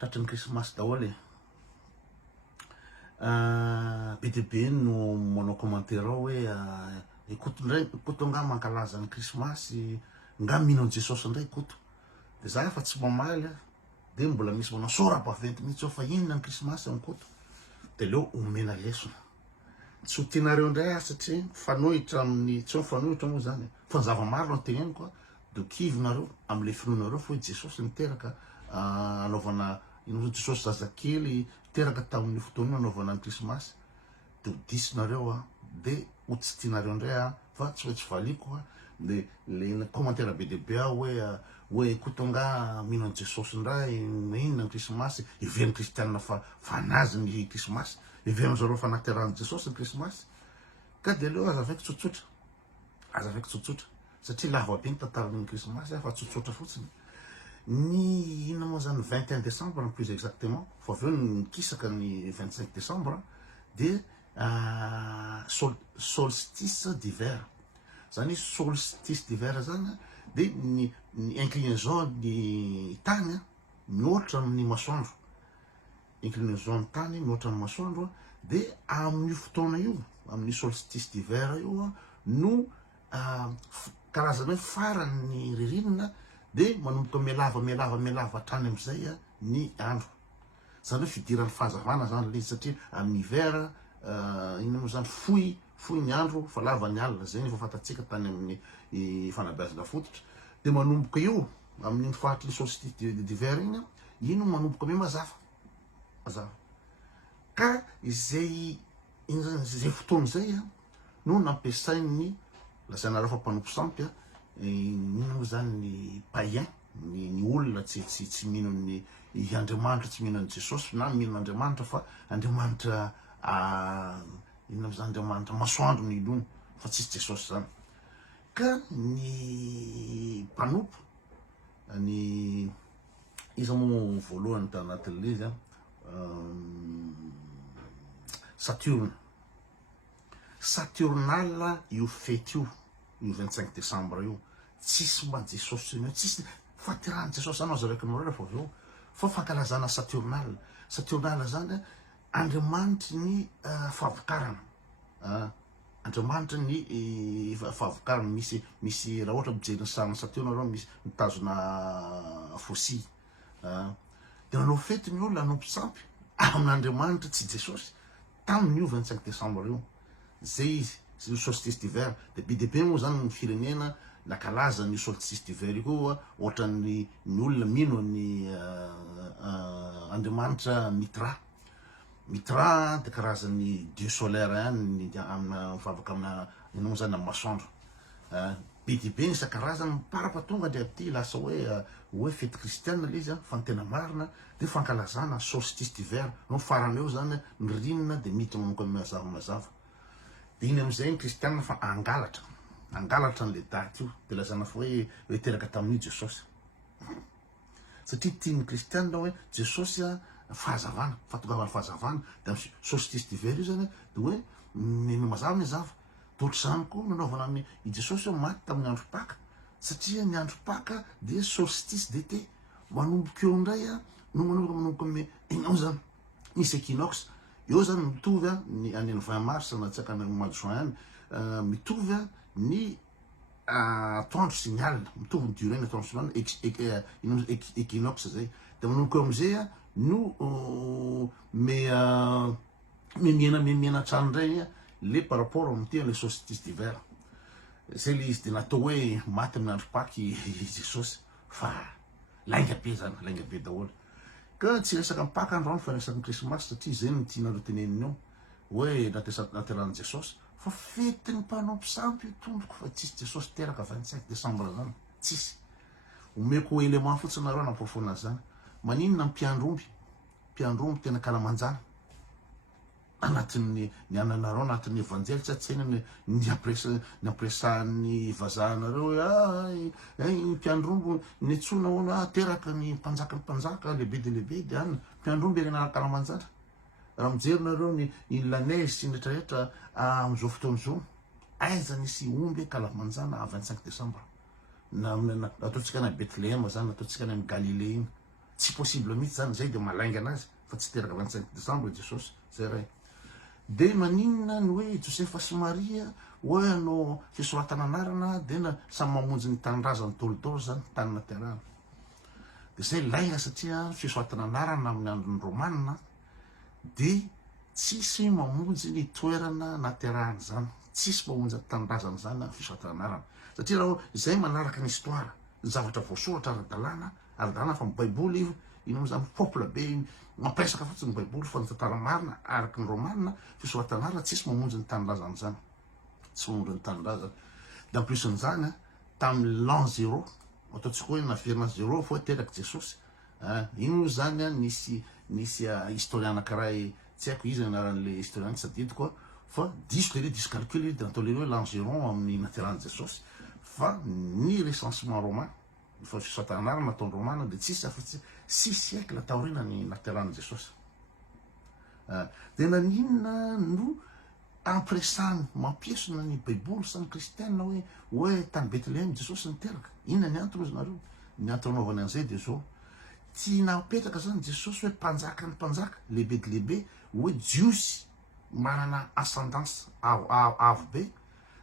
tratran'ny Krismasy daholo be no manao commentaire hoe ikoto nga mankalaza ny Krismasy nga mino an Jesosy ndray ikoto de za efa tsy mamaly de mbola misy manao sora-baventy mihitsy fa inona ny Krismasy amikoto de leo omena lesona tsy ho tianareo indray satria fanohitra amin'ny tsy mifanohitra moa zany fa ny zava-maro no teneniko a de kivinareo am'le finoanareo fa hoe Jesosy niteraka anaovana Jesosy zazakely teraka tamin'ny fotoana anaovana ny Krismasy de disinareo de ho tsy tianareo indray fa tsy hoe tsy valiko de le commentaire be deaibe hoe kotonga mino an Jesosy ndray inona ny Krismasy ivery kristianina fa fanazy ny Krismasy ivery zareo fanaterahany Jesosy ny Krismasy ka de leo aza vaiko tsotsotra satria lava be ny tantaran'ny Krismasy fa tsotsotra fotsiny ny inona moa zany 21 décembre plus exactement fa aveo nikisaka ny 25 décembre de solstice d'hiver zany solstice d'hiver zany de ny inclinaison ny tany mihoatra amin'ny masoandro inclinaison ny tany mihoatra amin'ny masoandro de amin'ny fotoana io amin'ny solstice d'hiver io no karazana hoe farany ririnina de manomboka mialava hatrany am'izay ny andro zany hoe fidiran'ny fahazavana zany le izy satria amin'ny hiver ina moa zany fohy ny andro fa lava ny alina zay ny fafantatsika tany amin'ny fanabeazana fototra de manomboka io amin'ny fahatry solstice d'hiver ino manomboka me mazava ka izay fotoana zay no nampiasainy lasanareo fa mpanompo sampy ino moa zany ny païen ny olona tsy mino ny Andriamanitra tsy mino an Jesosy na mino Andriamanitra fa Andriamanitra inona moa zany Andriamanitra masoandro ny ilono fa tsisy Jesosy zany ka ny mpanompo ny iza moa voalohany tanatin'le izy Saturnale io fety io 25 décembre io tsisy mba Jesosy io tsisy fatirahany Jesosy anao zaraiky nareo fa aveo fa fankalazana Saturnale zany Andriamanitra ny fahavokarana Andriamanitra ny fahavokarana misy raha ohatra mijery ny sarina Saturne reo misy mitazona fosy de nanao fety ny olona nanompo sampy amin'Andriamanitra tsy Jesosy tamin'io 25 décembre io zay izy solstice d'hiver de be deaibe moa zany ny firenena nakalaza ny solstice d'hiver io koa ohatra ny olona mino ny Andriamanitra Mitra de karazany dieu solaire ihany amina mifavaka amina ino moa zany amin'ny masoandro be deaibe ny isan-karazany miparapatonga ndre aty lasa hoe fety kristianina le izy fa ny tena marina de fankalazana solstice d'hiver no farany eo zany ny ririnina de miditra manomboka mazava de iny am'izay ny kristianina fa angalatra n'le daty io de lazana fa hoe teraka tamin'io Jesosy satria tian'ny kristianina hoe Jesosy fahazavana fatongavana fahazavana de amin'ny solstice d'hiver io zany de hoe mazava de ohatr'izany koa nanaovana ny Jesosy maty tamin'ny andro Paka satria ny andro Paka de solstice d'été manomboka eo indray no manomboka ino zany misy équinoxe eo zany mitovy ny any 20 mars na tsy akany mois de juin mitovy ny atoandro sy ny alina mitovy ny durée ny atoandro sy ny alina équinoxe zay de manomboka eo am'izay no memiena hatrany indray le par rapport am'ty le solstice d'hiver zay le izy de natao hoe maty amin'ny andro Paky Jesosy fa lainga be daholo ka tsy resaka mipaka androany fa resaky Krismasy satria zay no tianareo teneniny eo hoe naterahany Jesosy fa fety ny mpanompo sampy tomboko fa tsisy Jesosy teraka 25 décembre zany tsisy omeko élément fotsiny nareo nampirofona azy zany maninona mpiandromby tena kalamanjana anatin'ny ananareo anatin'ny evanjely tsy atsena ny ampiresahan'ny vazahanareo hoe mpiandrombo ny etsona hono teraka ny mpanjaka lehibe de any mpiandromby erenana kalamanjana raha mijerinareo ny laneige sy ny retrarehetra am'izao fotoan'izao aiza nisy omby kalamanjana 25 décembre ataontsika any Bethléem zany ataontsika any amin'ny Galilée iny tsy possible mihitsy zany zay de malainga anazy fa tsy teraka 25 décembre Jesosy zay ray. De maninona ny hoe Josefa sy Maria hoe anao fisoratana anarana de na samy mamonjy ny tanindrazany tolotolo zany tany naterana. De zay lainga satria fisoratana anarana amin'ny andron'ny romanina de tsisy mamonjy ny toerana naterahany zany, tsisy mamonjy tanindrazany zany fisoratana anarana satria raha zay manaraka ny histoire ny zavatra voasoratra ara-dalàna fa baiboly ino am'zany peuple be mampiresaka fotsiny baiboly fa ny tantara marina araky ny romanina fisoratana anarana tsisy mamonjy ny tanindrazany zany, tsy mamonjy ny tanindrazany. De en plus n'zany tamin'ny l'an 0 ataontsika hoe naverina 0 fa teraka Jesosy ino zany nisy historien anankiray tsy haiko izy anaran'le historien tsy adidiko fa diso le diso calcul de natao le hoe l'an 0 amin'ny naterahany Jesosy fa ny recensement romain fa fisoratana anarana nataony romana de tsisy afa-tsy 6 siècle taorina ny naterahany Jesosy. De naninona no ampiresany mampiesona ny baiboly samy kristianina hoe tany Betlehem Jesosy niteraka, inona ny antony izy nareo? Ny antony anaovany an'izay de zao tia napetraka zany Jesosy hoe mpanjaka ny mpanjaka lehibe de lehibe hoe jiosy manana ascendance avo be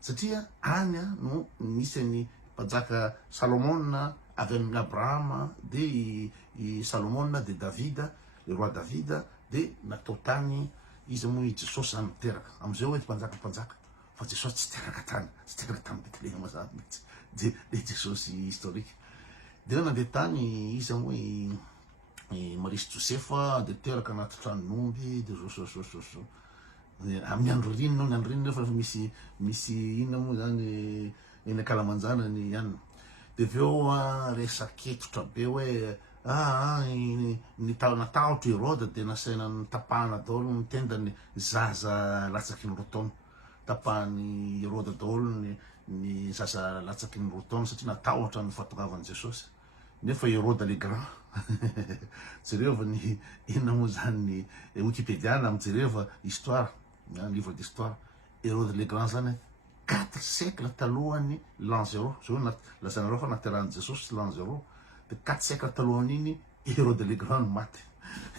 satria any no nisy mpanjaka Salomona avy amin'ny Abrahama de i Salomona de Davida le roi Davida de natao tany izy moa i Jesosy zany miteraka am'izay hoe mpanjaka fa Jesosy tsy teraka tany, tsy teraka tany Betlehem zany mihitsy de le Jesosy historique. De nandeha tany izy moa i Marisy Josefa de teraka anaty tranon'omby de zo amin'ny andro rinina ny andro rinina fa misy inona moa zany eny Kalamanjanany ihany de veo resaketotra be hoe nataotro Herode de nasaina ny tapahana daholo ny tendany zaza latsaky ny roa taona, tapahany Herode daholo ny zaza latsaky ny roa taona satria natahotra ny fahatongavany Jesosy nefa Herode le grand jereva ny inona moa zany ny Wikipédiana mijereva histoire livre d'histoire Herode le grand zany 4 siècle talohany l'an 0 zao lazanareo fa naterahany Jesosy l'an 0 de 4 siècle talohan'iny Herode le grand maty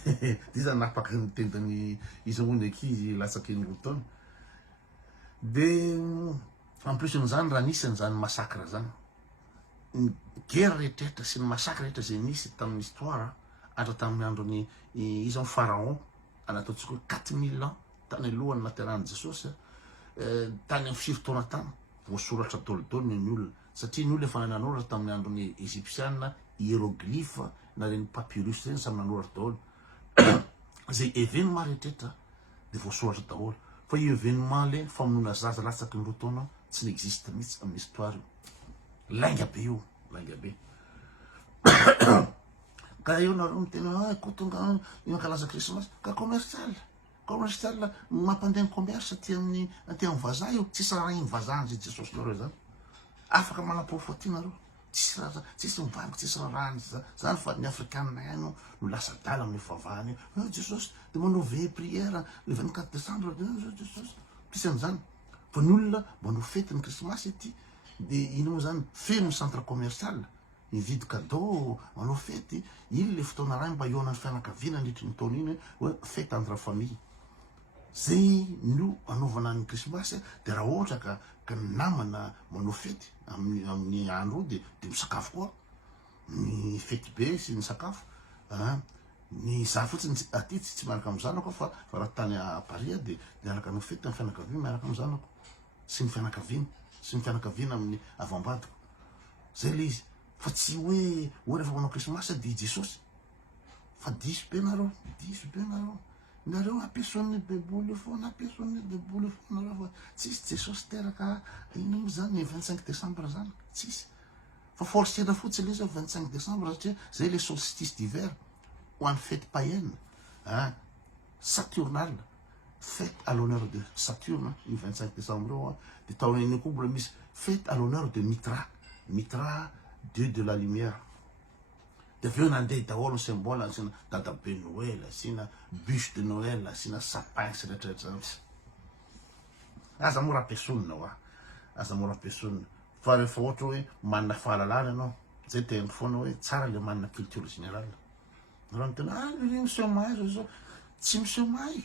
de zany napaka ny tendany izy moa ndraiky latsaky ny roa taona. De en plus n'zany raha nisy an'zany massacre zany ny guerre rehetrrehetra sy ny massacre rehetra zay nisy tamin'ny histoire atra tamin'ny androny izy amin'ny pharaon anataontsika hoe 4000 ans tany alohany naterahany Jesosy tany amin'ny firy-taona tany voasoratra dolodolo ny olona satria ny olona efa nanoratra tamin'ny androny égyptienne hiéroglyphe na reny papyrus reny samy nanoratra daholo zay événement rehetrrehetra de voasoratra daholo fa io événement le famonoana zaza latsaky ny roa taona tsy n'existe mihitsy amin'ny histoire io, lainga be io, lainga be. Ka eo nareo mitena ko tonga mankalaza Krismasy ka commercial mampandeha commerce aty amin'ny vazaha io tsisy raha iny vazaha zay Jesosy nareo zany afaka manam-pofoaty nareo tsisy mivariko tsisy rahany zany fa ny afrikanina ihany no lasa dala amin'ny fivavahany io Jesosy de manao veille prière le 24 décembre Jesosy pisy an'izany fa ny olona manao fety ny Krismasy aty de ino moa zany feno centre commercial mividy cadeau manao fety iny le fotoana raha mba ioanany fianakaviana nitry ny taona iny hoe fety entre famille zay no anaovana ny Krismasy de raha ohatra ka namana manao fety amin'ny andro de misakafo koa ny fety be sy ny sakafo ny za fotsiny aty tsy miaraka amin'ny zanako fa raha tany à Paris de miaraka anao fety amin'ny fianakaviana miaraka amin'ny zanako sy ny fianakaviana amin'ny avambadiko zay le izy fa tsy hoe rehefa manao Krismasy de Jesosy fa diso be nareo ampiasaon'ny baiboly foana nareo fa tsisy Jesosy teraka ino moa zany 25 décembre zany tsisy fa forcena fotsiny le zao 25 décembre satria zay le solstice d'hiver ho an'ny fête païenne saturnale fête à l'honneur de Saturne ny 25 décembre io de taona iny koa mbola misy fête à l'honneur de Mitra dieu de la lumière de aveo nandeha daholo ny symbole asina dadabe Noël asina bûche de Noël asina sapin sy rehetrarehetra zany aza mora ampiasonina fa rehefa ohatra hoe manana fahalalana ianao zay tegny foana hoe tsara le manana culture générale raha ny tena miseho mahay zao tsy miseho mahay,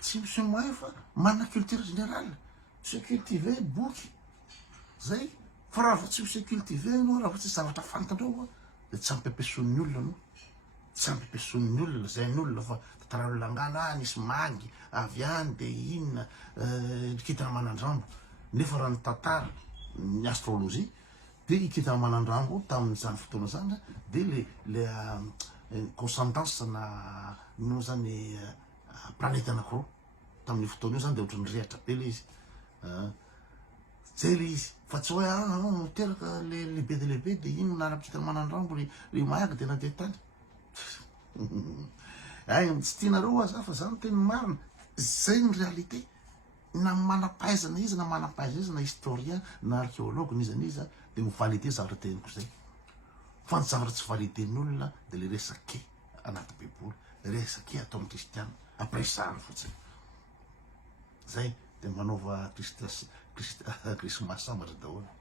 tsy miseho mahay fa manana culture générale, miseho cultivé boky zay. Fa raha vao tsy miseho cultivé anao, raha vao tsy zavatra fantanao de tsy ampy ampiasoan'ny olona anao, tsy ampy ampiasoan'ny olona zay ny olona fa taraolona angana nisy mangy avy any de inona ikitana manandrambo. Nefa raha ny tantara ny astrologie de ikitana manandrambo tamin'izany fotoana zany de le conscendance na no zany planeta anankiroa tamin'ny fotoana io zany de ohatran'ny rehatra be le izy zay le izy, fa tsy hoe miteraka le lehibe de lehibe de ino nanapikitana manandrambo le mahaky de nandeha tany. Ay tsy tianareo aza fa zany teny marina, zay ny réalité. Na manam-pahaizana izy na manam-pahaizana izy na historien na archéologue n'iza n'iza de mivalide zavatra teniko zay. Fa ny zavatra tsy validen'olona de le resake anaty baiboly, resake atao amin'ny kristiana ampiresahana fotsiny zay de manaova krismasy sambatra daholo.